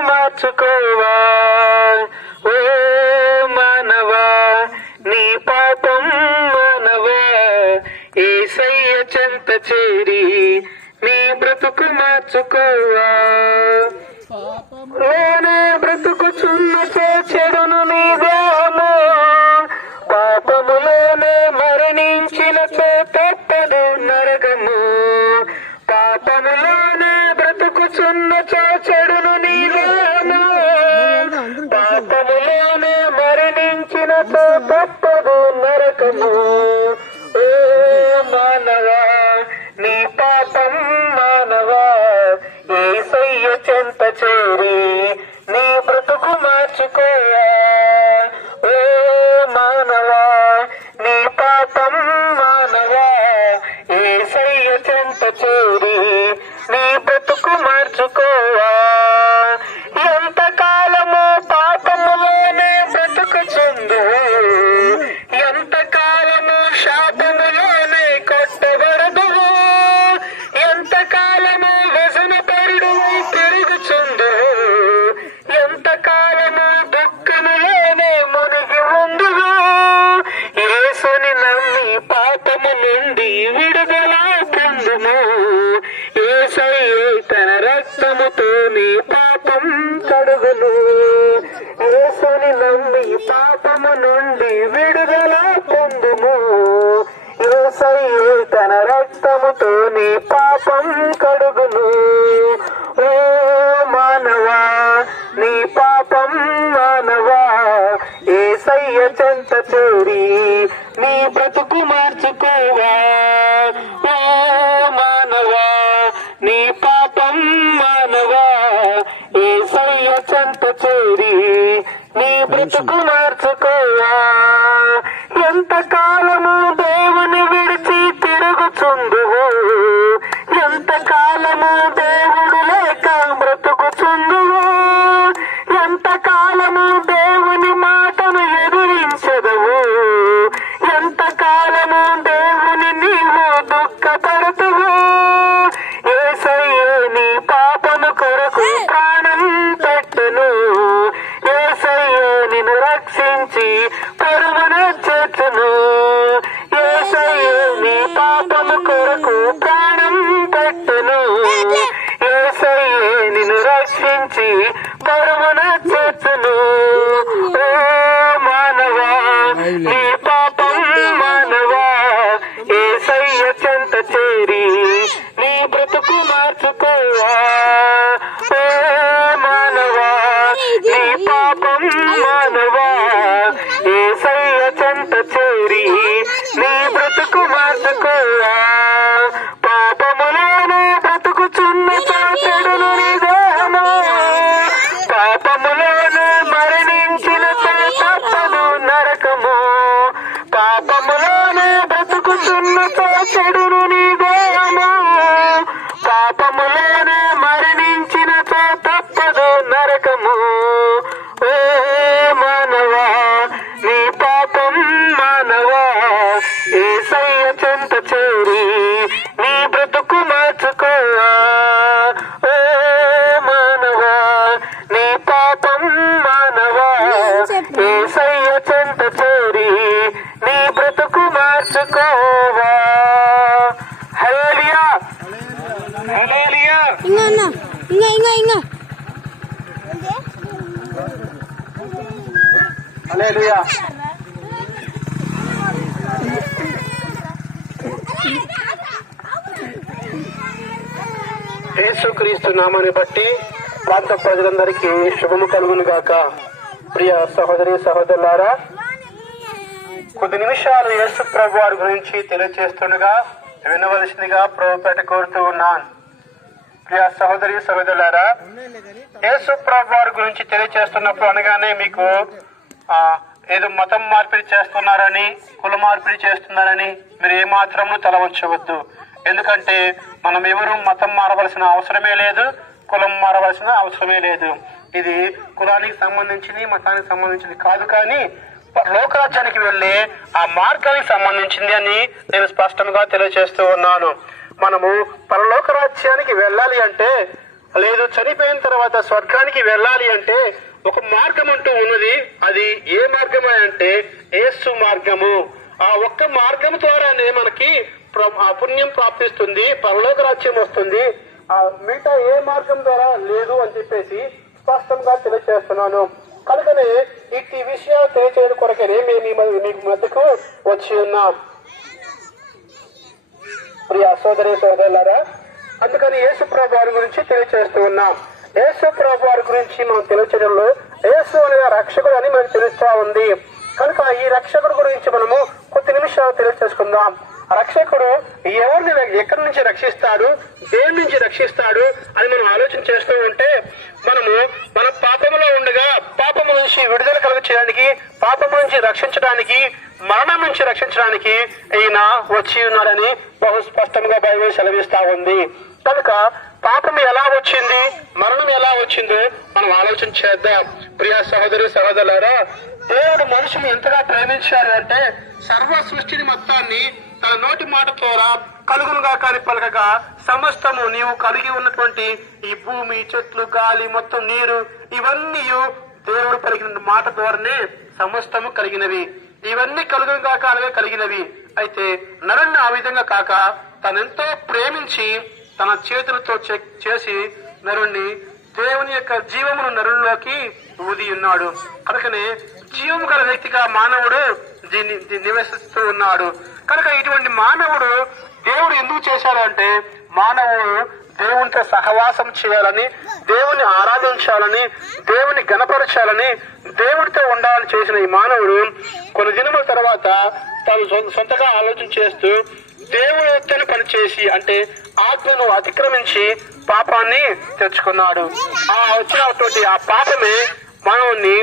బ్రతుకు మార్చుకోవా ఓ మానవా నీ పాపం మానవా. ఏసయ్య చెంత చేరి నీ బ్రతుకు మార్చుకోవా. నేనే బ్రతుకుచున్న చెడును నీ దేహము. పాపములోనే మరణించిన తప్పదు నరగము పాపములో బ్రతుకుచున్న చెడును నీ దేహము పాపములోనే మరణించిన తప్పదు నరకము. ఓ మానవా నీ పాపం మానవా. ఏసయ్య చెంత చేరి నీ బ్రతుకు మార్చుకోవా విడుదల పొందుము ఏసయ్యే తన రక్తముతో నీ పాపం కడుగును. ఏసుని నమ్మి పాపము నుండి విడుదల పొందుము. ఏసయ్యే తన రక్తముతో నీ పాపం కడుగును. ఓ మానవా నీ పాపం మానవా. ఏసయ్య చెంత బ్రతుకు మార్చుకోవా? ఎంత కాలము దేవుని విడిచి తిరుగుచుందువు ఎంత కాలము దేవుడు లేక బ్రతుకుచుందువు ఎంత కాలము దేవుని మా నిన్ను రక్షించి ছেড়ে హల్లెలూయా యేసుక్రీస్తు నామాన్ని బట్టి ప్రాంత ప్రజలందరికీ శుభము కలుగును గాక. ప్రియ సహోదరి సహోదరులారా కొద్ది నిమిషాలు యేసు ప్రభు వారి గురించి తెలియజేస్తుండగా వినవలసిందిగా ప్రభుపేట కోరుతూ ఉన్నాను. ప్రియ సహోదరి సహోదరులారా యేసు ప్రభు వారి గురించి తెలియజేస్తున్నప్పుడు అనగానే మీకు ఏదో మతం మార్పిడి చేస్తున్నారని కుల మార్పిడి చేస్తున్నారని మీరు ఏమాత్రము తలవంచవద్దు. ఎందుకంటే మనం ఎవరు మతం మారవలసిన అవసరమే లేదు కులం మారవలసిన అవసరమే లేదు. ఇది కులానికి సంబంధించింది మతానికి సంబంధించింది కాదు కానీ లోకరాజ్యానికి వెళ్ళే ఆ మార్గానికి సంబంధించింది అని నేను స్పష్టంగా తెలియజేస్తూ ఉన్నాను. మనము పరలోక రాజ్యానికి వెళ్ళాలి అంటే లేదు చనిపోయిన తర్వాత స్వర్గానికి వెళ్ళాలి అంటే ఒక మార్గం అంటూ ఉన్నది. అది ఏ మార్గమే అంటే ఏసు మార్గము. ఆ ఒక్క మార్గం ద్వారానే మనకి ఆ పుణ్యం ప్రాప్తిస్తుంది పరలోక రాజ్యం వస్తుంది. ఆ మిగతా ఏ మార్గం ద్వారా లేదు అని చెప్పేసి స్పష్టంగా తెలియజేస్తున్నాను కనుకనే ఇట్టి విషయాలు తెలియచేయడం కొరకనే మేము మీకు మధ్యకు వచ్చి ఉన్నాం. ప్రియ సోదరి సోదరులారా అందుకని యేసు ప్రభు గురించి తెలియచేస్తూ ఉన్నాం. యేసు ప్రభు వారి గురించి మనం తెలియచేయడంలో యేసు అనే రక్షకుడు అని మనకు తెలుస్తా ఉంది. కనుక ఈ రక్షకుడు గురించి మనము కొద్ది నిమిషాలు తెలియచేసుకుందాం రక్షకుడు ఎవరిని ఎక్కడి నుంచి రక్షిస్తాడు? దేని నుంచి రక్షిస్తాడు? అని మనం ఆలోచన చేస్తూ ఉంటే మనము మన పాపములో ఉండగా పాపము నుంచి విడుదల కలుగ చేయడానికి పాపము నుంచి రక్షించడానికి మరణం నుంచి రక్షించడానికి ఈయన వచ్చి ఉన్నాడని బహు స్పష్టంగా బైబిల్ సెలవిస్తా ఉంది. కనుక పాపం ఎలా వచ్చింది? మరణం ఎలా వచ్చిందో మనం ఆలోచన చేద్దాం. ప్రియ సహోదరి సహోదరులారా దేవుడు మనుషులు ఎంతగా ప్రేమించారు అంటే సర్వ సృష్టిని మొత్తాన్ని తన నోటి మాట ద్వారా కలుగునుగా కాని పలకగా సమస్తము నీవు కలిగి ఉన్నటువంటి ఈ భూమి చెట్లు గాలి మొత్తం నీరు ఇవన్నీ దేవుడు పలికిన మాట ద్వారానే సమస్తము కలిగినవి. ఇవన్నీ కలుగును కాక అలాగే కలిగినవి. అయితే నరుణ్ణి ఆ విధంగా కాక తనెంతో ప్రేమించి తన చేతులతో చేసి నరుణ్ణి దేవుని యొక్క జీవమును నరుల్లోకి ఊది ఉన్నాడు కనుకనే జీవము గల వ్యక్తిగా మానవుడు దీన్ని నివసిస్తూ ఉన్నాడు. కనుక ఇటువంటి మానవుడు దేవుడు ఎందుకు చేశాడు అంటే మానవుడు దేవునితో సహవాసం చేయాలని దేవుని ఆరాధించాలని దేవుని గణపరచాలని దేవుడితో ఉండాలని చేసిన ఈ మానవుడు కొన్ని దినముల తర్వాత తాను సొంతగా ఆలోచన చేస్తూ దేవుడు ఎత్తని పనిచేసి అంటే ఆజ్ఞను అతిక్రమించి పాపాన్ని తెచ్చుకున్నాడు. ఆ వచ్చినటువంటి ఆ పాపమే మనల్ని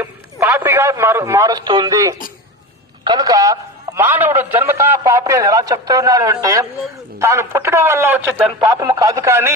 పాపిగా మారు మారుస్తుంది. కనుక మానవుడు జన్మతా పాపి అని ఎలా చెప్తున్నాడు అంటే తాను పుట్టడం వల్ల వచ్చే జన్ పాపము కాదు కానీ